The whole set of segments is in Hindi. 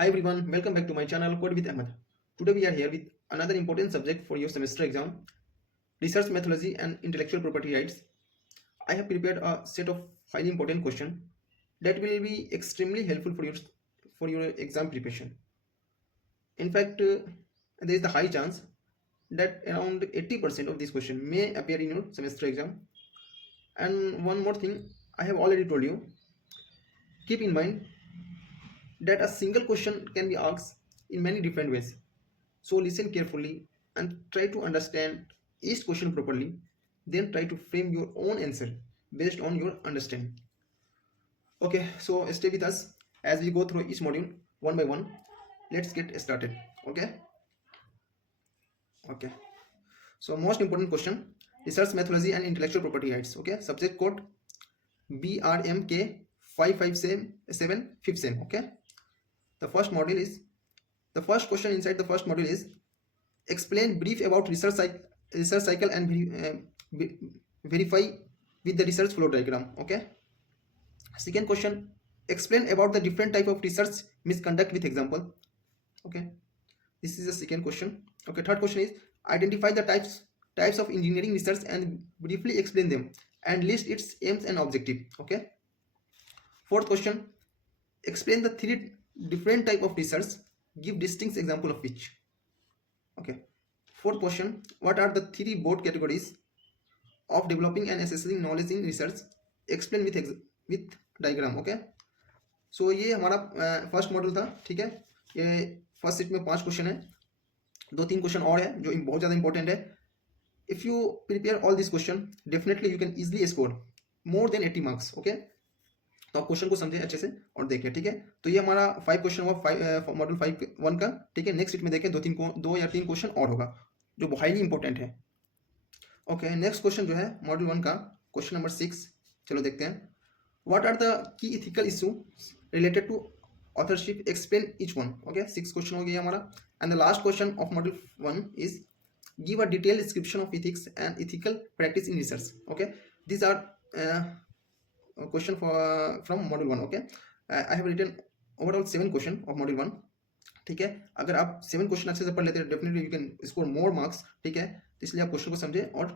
Hi everyone, welcome back to my channel Code with Ahmed. Today we are here with another important subject for your semester exam, research methodology and intellectual property rights. I have prepared a set of highly important questions that will be extremely helpful for your exam preparation. In fact, there is the high chance that around 80% of this question may appear in your semester exam. And one more thing, I have already told you, keep in mind that a single question can be asked in many different ways. So listen carefully and try to understand each question properly. Then try to frame your own answer based on your understanding. Okay, so stay with us as we go through each module one by one. Let's get started. Okay. Okay. So most important question: research methodology and intellectual property rights. Okay. Subject code BRMK 557 fifth sem. Okay. The first module is the first question inside the first module is explain brief about research cycle and verify with the research flow diagram. Okay. Second question, explain about the different type of research misconduct with example. Okay, this is the second question. Okay, third question is identify the types of engineering research and briefly explain them and list its aims and objective. Okay. Fourth question, explain the three different type of research, give distinct example of which. Okay. Fourth question, what are the three broad categories of developing and assessing knowledge in research, explain with diagram. Okay, so ये हमारा फर्स्ट मॉड्यूल था. ठीक है, ये फर्स्ट सेट में 5 क्वेश्चन है, 2-3 क्वेश्चन और है जो बहुत ज़्यादा इंपॉर्टेंट है. If you prepare all this question definitely you can easily score more than 80 marks. Okay, तो आप क्वेश्चन को समझें अच्छे से और देखें. ठीक है, तो ये हमारा 5 क्वेश्चन हुआ मॉड्यूल 5.1 का. ठीक है, नेक्स्ट सेट में देखें 2 या 3 क्वेश्चन और होगा जो हाईली इंपॉर्टेंट है. ओके, नेक्स्ट क्वेश्चन जो है मॉड्यूल 1 का क्वेश्चन नंबर 6. चलो देखते हैं. What are the key ethical issues related to authorship? Explain each one. Okay, 6 question हो गया हमारा. And the last question of module 1 is give a detailed description of ethics and ethical practice in research. Okay, these are question from module 1. Okay, I have written overall 7 question of module 1. ठीक है, अगर आप 7 क्वेश्चन अच्छे से पढ़ लेते हैं definitely you can score more marks. ठीक है, तो इसलिए आप क्वेश्चन को समझें और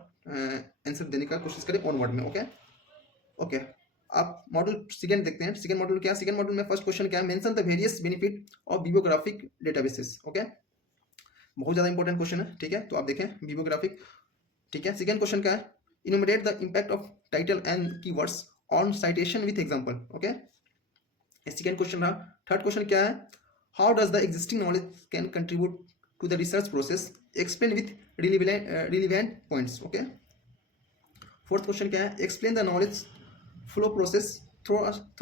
आंसर देने का कोशिश करें ऑन वर्ड में. ओके ओके, आप मॉड्यूल सेकंड देखते हैं. सेकंड मॉड्यूल क्या, सेकंड मॉड्यूल में फर्स्ट क्वेश्चन क्या है, mention the various benefit of bibliographic databases. Okay, बहुत ज़्यादा इंपॉर्टेंट क्वेश्चन है. ठीक है, तो आप देखें बिब्लियोग्राफिक. ठीक है, सेकंड क्वेश्चन क्या है, enumerate the impact of title and keywords on citation with example. Okay, second question रहा. थर्ड क्वेश्चन क्या है, how does the existing knowledge can contribute to the research process, explain with relevant points. Okay, fourth question क्या है, explain the knowledge flow process through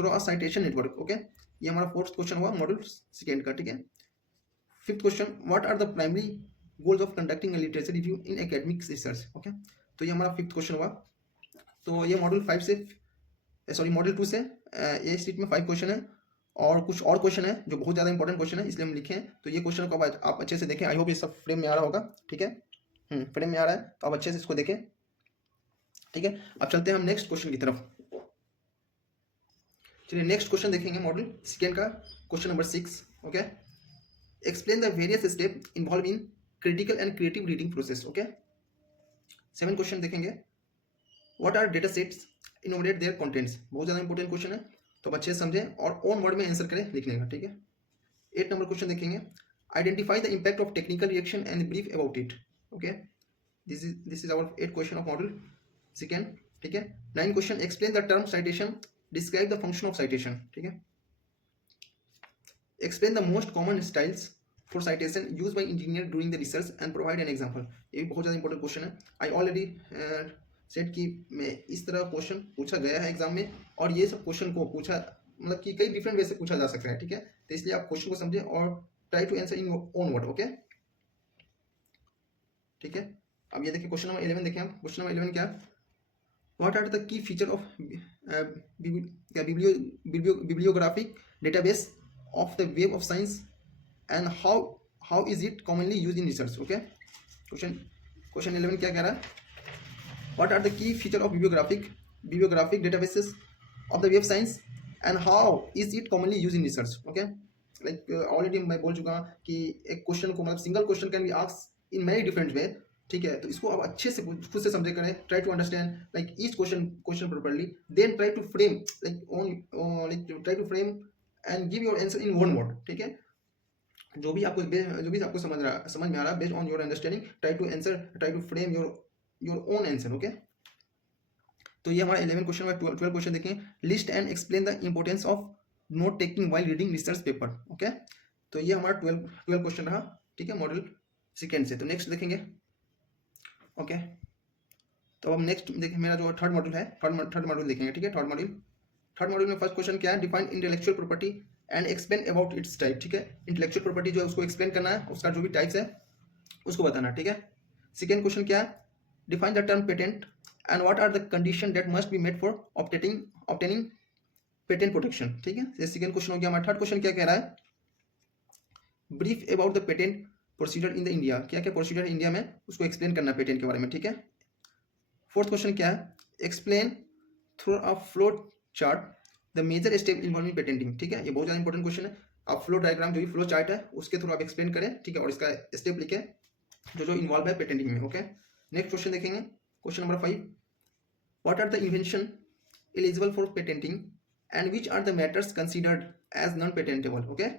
a citation network. Okay, ये हमारा फोर्थ क्वेश्चन हुआ मॉड्यूल सेकेंड का. ठीक है, fifth question, what are the primary goals of conducting literature review in academic research. Okay, तो ये हमारा फिफ्थ क्वेश्चन हुआ. तो ये मॉड्यूल 5 से मॉड्यूल 2 से ये सीट में 5 क्वेश्चन है और कुछ और क्वेश्चन है जो बहुत ज़्यादा इंपॉर्टेंट क्वेश्चन है इसलिए हम लिखे हैं. तो ये क्वेश्चन को आप अच्छे से देखें. आई होप ये सब फ्रेम में आ रहा होगा. ठीक है, फ्रेम में आ रहा है तो आप अच्छे से इसको देखें. ठीक है, अब चलते हैं हम नेक्स्ट क्वेश्चन की तरफ. चलिए नेक्स्ट क्वेश्चन देखेंगे मॉड्यूल सेकेंड का question number 6. Okay, explain the various step involve in critical and creative reading process. Okay, 7 question देखेंगे. What are data sets, innovate their contents. बहुत ज़्यादा इंपॉर्टेंट क्वेश्चन है तो आप अच्छे से समझें और ऑन वर्ड में आंसर करें लिखने का. ठीक है, 8 नंबर क्वेश्चन देखेंगे. Identify the impact of technical reaction and brief about it. Okay, this is our 8 question of module second. ठीक है, 9 question, explain the term citation, describe the function of citation. ठीक है, explain the most common styles for citation use by engineer during the research and provide an example. ये भी बहुत ज़्यादा इंपॉर्टेंट क्वेश्चन है. आई ऑलरेडी सेट की में इस तरह क्वेश्चन पूछा गया है एग्जाम में और ये सब क्वेश्चन को पूछा मतलब कि कई डिफरेंट वे से पूछा जा सकता है. ठीक है, तो इसलिए आप क्वेश्चन को समझें और try to answer in your own word. Okay, ठीक है, अब ये देखिए क्वेश्चन नंबर 11 देखें आप. क्वेश्चन नंबर 11 क्या, what are the key feature of bibliographic database of the Web of Science and how is it commonly used in research. Okay, question 11 क्या कह रहा है, what are the key feature of bibliographic databases of the Web of Science and how is it commonly used in research. Okay, like already मैं बोल चुका हूँ कि एक क्वेश्चन को मतलब single question can be asked in many different way, ठीक है। तो इसको आप अच्छे से खुद से समझे करें, try to understand like each question properly, then try to frame like try to frame and give your answer in one word, ठीक है। जो भी आपको समझ में आ रहा है based on your understanding, try to frame your own answer, okay. तो ये हमारा 11 क्वेश्चन और 12 क्वेश्चन देखें। List and explain the importance of note taking while reading research paper, okay. तो ये हमारा 12 क्वेश्चन रहा, ठीक है, मॉडल सेकेंड से। तो नेक्स्ट देखेंगे, ओके। तो अब नेक्स्ट देखिए मेरा जो थर्ड मॉड्यूल है, थर्ड मॉड्यूल देखेंगे, ठीक है। थर्ड मॉड्यूल में फर्स्ट क्वेश्चन क्या है, define intellectual property and explain about it's type, ठीक है। इंटेलेक्चुअल प्रॉपर्टी जो है उसको एक्सप्लेन करना है, उसका जो भी टाइप्स है उसको बताना, ठीक है। सेकेंड क्वेश्चन क्या है, define the term patent and what are the condition that must be met for obtaining patent protection, ठीक है। ये सेकेंड क्वेश्चन हो गया। हमारा थर्ड क्वेश्चन क्या कह रहा है, brief about the patent procedure in the India, क्या क्या प्रोसीजर इंडिया में उसको एक्सप्लेन करना पेटेंट के बारे में, ठीक है। फोर्थ क्वेश्चन क्या है, explain through a flow chart the major step involving patenting, ठीक है। ये बहुत ज़्यादा इंपॉर्टेंट क्वेश्चन है। आप फ्लो डायग्राम जो भी फ्लो चार्ट है उसके थ्रू आप एक्सप्लेन करें, ठीक है, और इसका स्टेप लिखे जो इन्वॉल्व है पेटेंटिंग में, ओके। नेक्स्ट क्वेश्चन देखेंगे, question number 5, what are the invention eligible for patenting and which are the matters considered as non patentable, okay.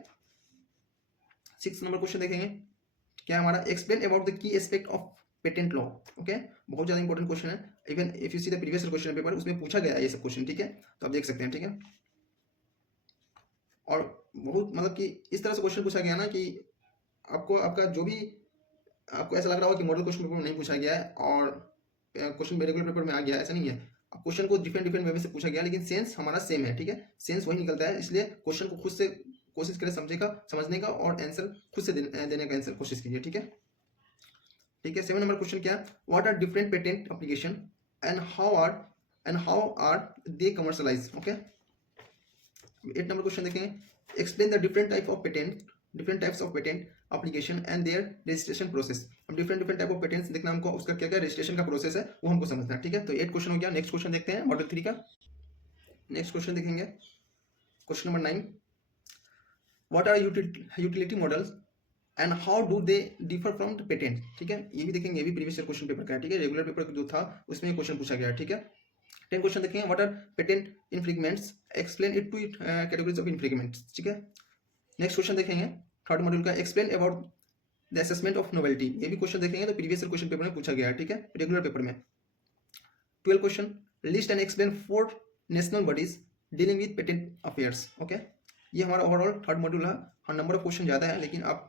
6 number question देखेंगे, क्या हमारा, explain about the key aspect of patent law, okay. बहुत ज़्यादा इंपॉर्टेंट क्वेश्चन है, even if you see the previous question paper उसमें पूछा गया है ये सब क्वेश्चन, ठीक है। तो आप देख सकते हैं, ठीक है। और बहुत मतलब कि इस तरह से क्वेश्चन पूछा गया ना कि आपका जो भी आपको ऐसा लग रहा हो कि मॉडल क्वेश्चन पेपर में नहीं पूछा गया है और क्वेश्चन रेगुलर पेपर में आ गया है, ऐसा नहीं है। अब क्वेश्चन को डिफरेंट वे से पूछा गया, लेकिन सेंस हमारा सेम है, ठीक है। सेंस वही निकलता है, इसलिए क्वेश्चन को खुद से कोशिश करें समझने का और आंसर खुद से देने का आंसर कोशिश कीजिए, ठीक है। ठीक है। 7 नंबर क्वेश्चन क्या, what are different patent application and how are they commercialise, okay. 8 number question देखेंगे, explain the different types of patent application and their registration process. अब डिफरेंट टाइप ऑफ पेटेंट्स देखना हमको, उसका क्या क्या रजिस्ट्रेशन का प्रोसेस है वो हमको समझना है, ठीक है। तो 8 क्वेश्चन हो गया। नेक्स्ट क्वेश्चन देखते हैं मॉडल 3 का। नेक्स्ट क्वेश्चन देखेंगे, question number 9, what are utility models and how do they differ from the patent, ठीक है। ये भी देखेंगे, ये भी प्रीवियस क्वेश्चन पेपर का है, ठीक है। रेगुलर पेपर जो था उसमें क्वेश्चन पूछा गया है, ठीक है। 10 क्वेश्चन देखेंगे, what are patent infringements, explain it to it categories of infringements, ठीक है। नेक्स्ट क्वेश्चन देखेंगे थर्ड मॉड्यूल का, explain about the assessment of novelty. ये भी क्वेश्चन देखेंगे तो प्रीवियस क्वेश्चन पेपर में पूछा गया है, ठीक है, रेगुलर पेपर में। 12 question, list and explain 4 national bodies dealing with patent affairs, okay. ये हमारा ओवरऑल थर्ड मॉड्यूल है। हाँ, नंबर ऑफ क्वेश्चन ज़्यादा है, लेकिन आप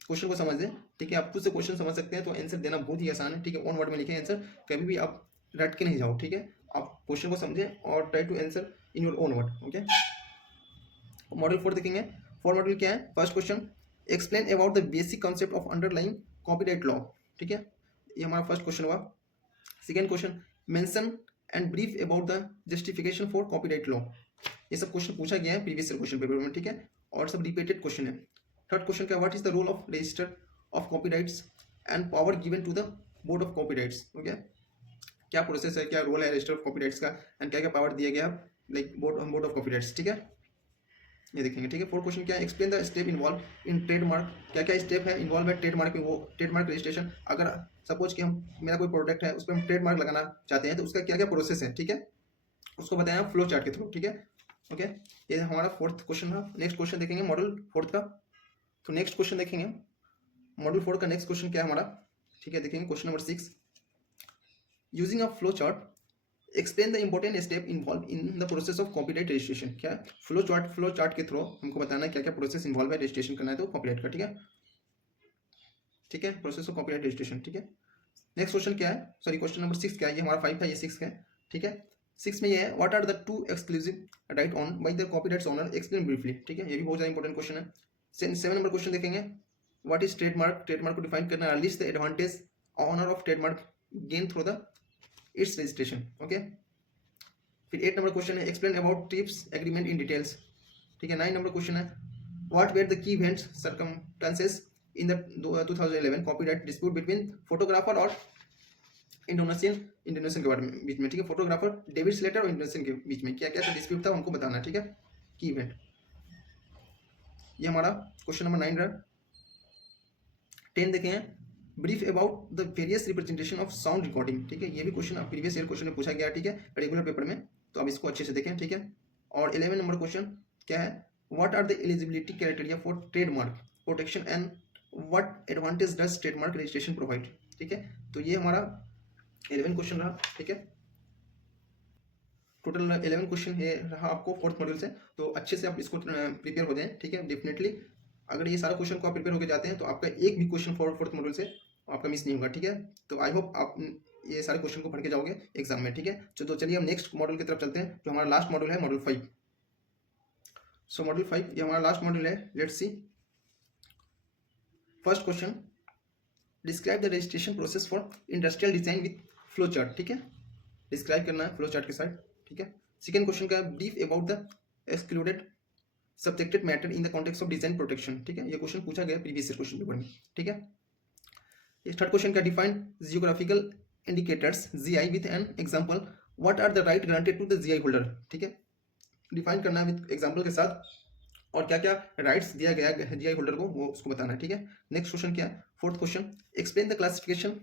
क्वेश्चन को समझ लें, ठीक है। आप खुद से क्वेश्चन समझ सकते हैं तो आंसर देना बहुत ही आसान है, ठीक है। 1 वर्ड में लिखें आंसर, कभी भी आप रट के नहीं जाओ, ठीक है। आप क्वेश्चन को समझें और try to answer in your own word, okay. Model 4 देखेंगे। 4 मॉडल क्या है, first question, explain about the basic concept of underlying copyright law, ठीक है। ये हमारा फर्स्ट क्वेश्चन हुआ। Second question, mention and brief about the justification for copyright law. ये सब क्वेश्चन पूछा गया है प्रीवियस क्वेश्चन पेपर में, ठीक है, और सब रिपीटेड क्वेश्चन है। थर्ड क्वेश्चन क्या, what is the role of register of copyrights and power given to the board of copyrights, okay. क्या प्रोसेस है, क्या रोल है रजिस्टर ऑफ कॉपीराइट्स का एंड क्या क्या पावर दिया गया लाइक बोर्ड ऑफ कॉपीराइट्स, ठीक है। ये देखेंगे, ठीक है। फोर्थ क्वेश्चन क्या है, explain the step involve in trademark, क्या क्या स्टेप है इन्वॉल्व है ट्रेडमार्क में, वो ट्रेडमार्क रजिस्ट्रेशन। अगर सपोज कि मेरा कोई प्रोडक्ट है उस पर हम ट्रेडमार्क लगाना चाहते हैं तो उसका क्या क्या प्रोसेस है, ठीक है, उसको बताया फ्लो चार्ट के थ्रू, ठीक है, ओके। ये हमारा फोर्थ क्वेश्चन था। नेक्स्ट क्वेश्चन देखेंगे मॉडल 4 का। तो नेक्स्ट क्वेश्चन देखेंगे मॉडल 4 का नेक्स्ट क्वेश्चन क्या है हमारा, ठीक है। देखेंगे question number 6, using a flow chart explain the important step involve in the process of copyright registration. क्या फ्लो चार्ट के थ्रू हमको बताना है क्या क्या प्रोसेस इन्वॉल्व है रजिस्ट्रेशन करना है तो कॉपीराइट का, ठीक है, ठीक है, प्रोसेस ऑफ कॉपीराइट रजिस्ट्रेशन, ठीक है। नेक्स्ट क्वेश्चन क्या है, सॉरी क्वेश्चन नंबर 6 क्या है, ये हमारा 5 था, ये 6 है, ठीक है। 6 में ये है, what are the 2 exclusive right on by the copyrights owner, explain briefly, ठीक है। ये भी बहुत ज़्यादा इंपॉर्टेंट क्वेश्चन है। 7 नंबर क्वेश्चन देखेंगे, व्हाट इज ट्रेडमार्क, ट्रेडमार्क को डिफाइन करना है, list the advantage owner of trademark gain through the its registration, okay. फिर 8 नंबर क्वेश्चन है, explain about TRIPS agreement in details, ठीक है। 9 नंबर क्वेश्चन है, what were the key events circumstances in the 2011 copyright dispute between photographer और इंडोनेशियन के बारे में बीच में, ठीक है। फोटोग्राफर डेविड स्लेटर और इंडोनेशियन के बीच में क्या क्या डिस्प्यूट था हमको बताना है, ठीक है, की इवेंट। ये हमारा क्वेश्चन नंबर 9 रहा। 10 देखें हैं, brief about the various representation of sound recording, ठीक है। ये भी क्वेश्चन प्रीवियस ईयर क्वेश्चन में पूछा गया, ठीक है, रेगुलर पेपर में, तो अब इसको अच्छे से देखें, ठीक है। और 11 नंबर क्वेश्चन क्या है, what are the eligibility criteria for trademark protection and what advantage does trademark registration provide, ठीक है। तो ये हमारा 11 क्वेश्चन रहा, ठीक है। टोटल 11 क्वेश्चन ये रहा आपको फोर्थ मॉड्यूल से, तो अच्छे से आप इसको प्रिपेयर हो जाएं, ठीक है। डेफिनेटली अगर ये सारा क्वेश्चन को आप प्रिपेयर होकर जाते हैं तो आपका एक भी क्वेश्चन फोर्थ मॉड्यूल से आपका मिस नहीं होगा, ठीक है। तो आई होप आप ये सारे क्वेश्चन को पढ़ के जाओगे एग्जाम में, ठीक है। तो चलिए हम नेक्स्ट मॉड्यूल की तरफ चलते हैं, जो हमारा लास्ट मॉड्यूल है, मॉड्यूल 5। सो मॉड्यूल 5 ये हमारा लास्ट मॉड्यूल है। Let's see first question, describe the registration process for industrial design with flow chart, ठीक है। डिस्क्राइब करना है फ्लो चार्ट के साथ, ठीक है। सेकेंड क्वेश्चन का है, brief about the excluded subjected matter in the context of design protection, ठीक है। ये क्वेश्चन पूछा गया प्रीवियस ईयर क्वेश्चन पेपर में, ठीक है। ये थर्ड क्वेश्चन का, define geographical indicators GI with an example, what are the right granted to the GI holder, ठीक है। डिफाइन करना है विद एग्जांपल के साथ, और क्या क्या राइट्स दिया गया है जीआई होल्डर को, वो उसको बताना है, ठीक है। नेक्स्ट क्वेश्चन क्या है, fourth question, explain the classification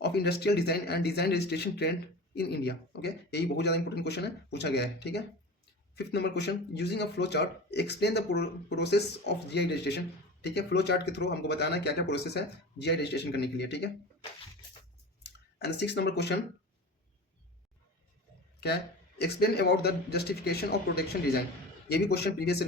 of industrial design and design registration trend in India, okay. यही बहुत ज़्यादा इंपॉर्टेंट क्वेश्चन है, पूछा गया है, ठीक है। Fifth number question, using a flow chart explain the process of GI registration, ठीक है। फ्लो चार्ट के थ्रू हमको बताना है क्या क्या प्रोसेस है जीआई रजिस्ट्रेशन करने के लिए, ठीक है। एंड सिक्स नंबर क्वेश्चन क्या है, explain about the justification of protection design. ये भी क्वेश्चन प्रीवियस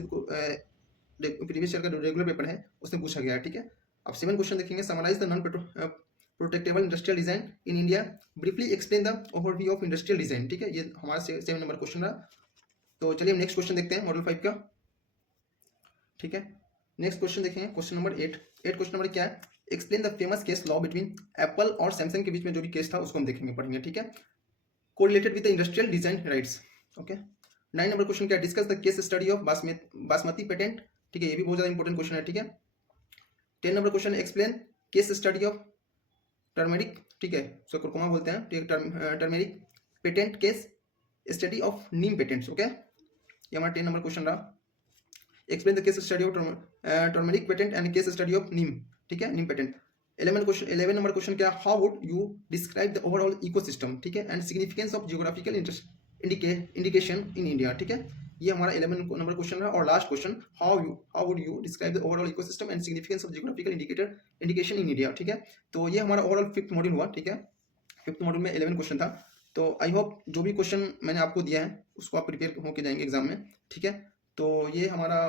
ईयर का रेगुलर पेपर है उसमें पूछा गया है, ठीक है। अब 7 क्वेश्चन देखेंगे, summarise the non protectable industrial design in India, briefly explain the overview of industrial design, ठीक है। ये हमारा 7 नंबर क्वेश्चन रहा। तो चलिए हम नेक्स्ट क्वेश्चन देखते हैं मॉडल 5 का, ठीक है। नेक्स्ट क्वेश्चन देखेंगे, क्वेश्चन नंबर 8। क्वेश्चन नंबर क्या है, explain the famous case law between Apple और सैमसंग के बीच में जो भी केस था उसको हम देखेंगे, पढ़ेंगे, ठीक है। Correlated with the industrial design rights, okay. 9 number question क्या, discuss the case study of basmati patent, ठीक है। ये भी बहुत ज्यादा इंपॉर्टेंट क्वेश्चन है, ठीक है। 10 number question, explain case study of turmeric, ठीक है, उसको कुरकुमा बोलते हैं, ठीक है, turmeric patent case study of neem patents, okay. ये हमारा 10 नंबर क्वेश्चन रहा। Explain the case study of turmeric patent and case study of neem, ठीक है, नीम पेटेंट। 11 नंबर क्वेश्चन क्या, how would you describe the overall ecosystem, ठीक है, and significance of geographical indication in India, ठीक है। ये हमारा 11 नंबर क्वेश्चन है। और last question, how would you describe the overall ecosystem and significance of geographical indication in India, ठीक है। तो ये हमारा ओवरऑल 5th मॉड्यूल हुआ, ठीक है। 5th मॉड्यूल में 11 क्वेश्चन था। तो आई होप जो भी क्वेश्चन मैंने आपको दिया है उसको आप प्रिपेयर होकर जाएंगे एग्जाम में, ठीक है। तो ये हमारा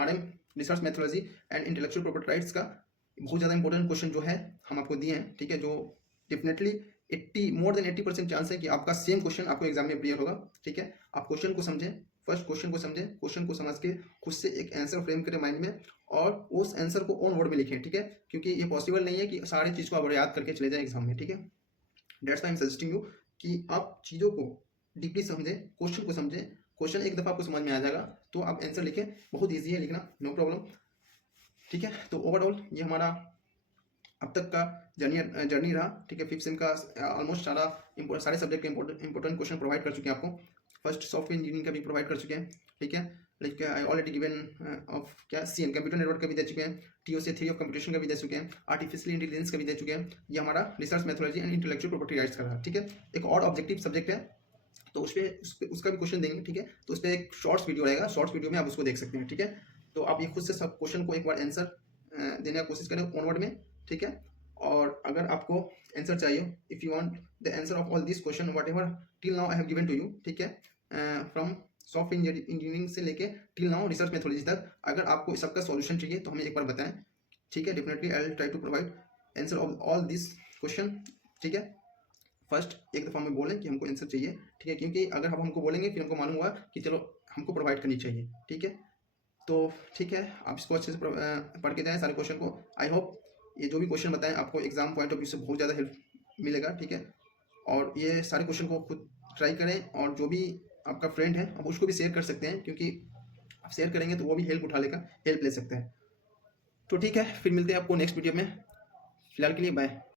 RM research methodology and intellectual property rights का बहुत ज़्यादा इंपॉर्टेंट क्वेश्चन जो है हम आपको दिए हैं, ठीक है। जो डेफिनेटली मोर देन 80% चांस है कि आपका सेम क्वेश्चन आपको एग्जाम में क्लियर होगा, ठीक है। आप क्वेश्चन को समझें, फर्स्ट क्वेश्चन को समझें, क्वेश्चन को समझ के खुद से एक आंसर फ्रेम करें माइंड में और उस आंसर को ऑन वर्ड में लिखें, ठीक है। क्योंकि ये पॉसिबल नहीं है कि सारी चीज़ को आप याद करके चले जाएं एग्जाम में, ठीक है। That's why I am suggesting you कि आप चीज़ों को डीपली समझें, क्वेश्चन को समझें। क्वेश्चन एक दफ़ा आपको समझ में आ जाएगा तो आप आंसर लिखें, बहुत ईजी है लिखना, नो प्रॉब्लम, ठीक है। तो ओवरऑल ये हमारा अब तक का जर्नी रहा, ठीक है। 5th सेम का ऑलमोस्ट सारे सब्जेक्ट के इंपॉर्टेंट क्वेश्चन प्रोवाइड कर चुके हैं आपको। फर्स्ट सॉफ्टवेयर इंजीनियरिंग का भी प्रोवाइड कर चुके हैं, ठीक है। Like I already given of क्या CN कंप्यूटर नेटवर्क का भी दे चुके हैं, TOC थ्योरी ऑफ कंप्यूटेशन का भी दे चुके हैं, आर्टिफिशियल इंटेलिजेंस का भी दे चुके हैं। ये हमारा research methodology and intellectual property rights का रहा, ठीक है। एक और ऑब्जेक्टिव सब्जेक्ट है तो उसका भी क्वेश्चन देंगे, ठीक है। तो उस पर एक शॉर्ट्स वीडियो रहेगा, शॉर्ट्स वीडियो में आप उसको देख सकते हैं, ठीक है। तो आप ये खुद से सब क्वेश्चन को एक बार आंसर देने की कोशिश करें ऑनवर्ड में, ठीक है। और अगर आपको आंसर चाहिए, if you want the answer of all this question whatever till now I have given to you, ठीक है, फ्रॉम सॉफ्टवेयर इंजीनियरिंग से लेके टिल नाउ रिसर्च मेथोडोलॉजी तक, अगर आपको सबका सॉल्यूशन चाहिए तो हमें एक बार बताएं, ठीक है। Definitely I will try to provide answer of all this question, ठीक है। फर्स्ट एक दफ़ा हमें बोलें कि हमको आंसर चाहिए, ठीक है। क्योंकि अगर हम हमको बोलेंगे फिर हमको मालूम हुआ कि चलो हमको प्रोवाइड करनी चाहिए, ठीक है। तो ठीक है, आप इसको अच्छे से पढ़ के जाएँ सारे क्वेश्चन को। आई होप ये जो भी क्वेश्चन बताएं आपको एग्जाम पॉइंट ऑफ व्यू से बहुत ज़्यादा हेल्प मिलेगा, ठीक है। और ये सारे क्वेश्चन को खुद ट्राई करें, और जो भी आपका फ्रेंड है आप उसको भी शेयर कर सकते हैं, क्योंकि आप शेयर करेंगे तो वो भी हेल्प ले सकते हैं। तो ठीक है, फिर मिलते हैं आपको नेक्स्ट वीडियो में। फिलहाल के लिए बाय।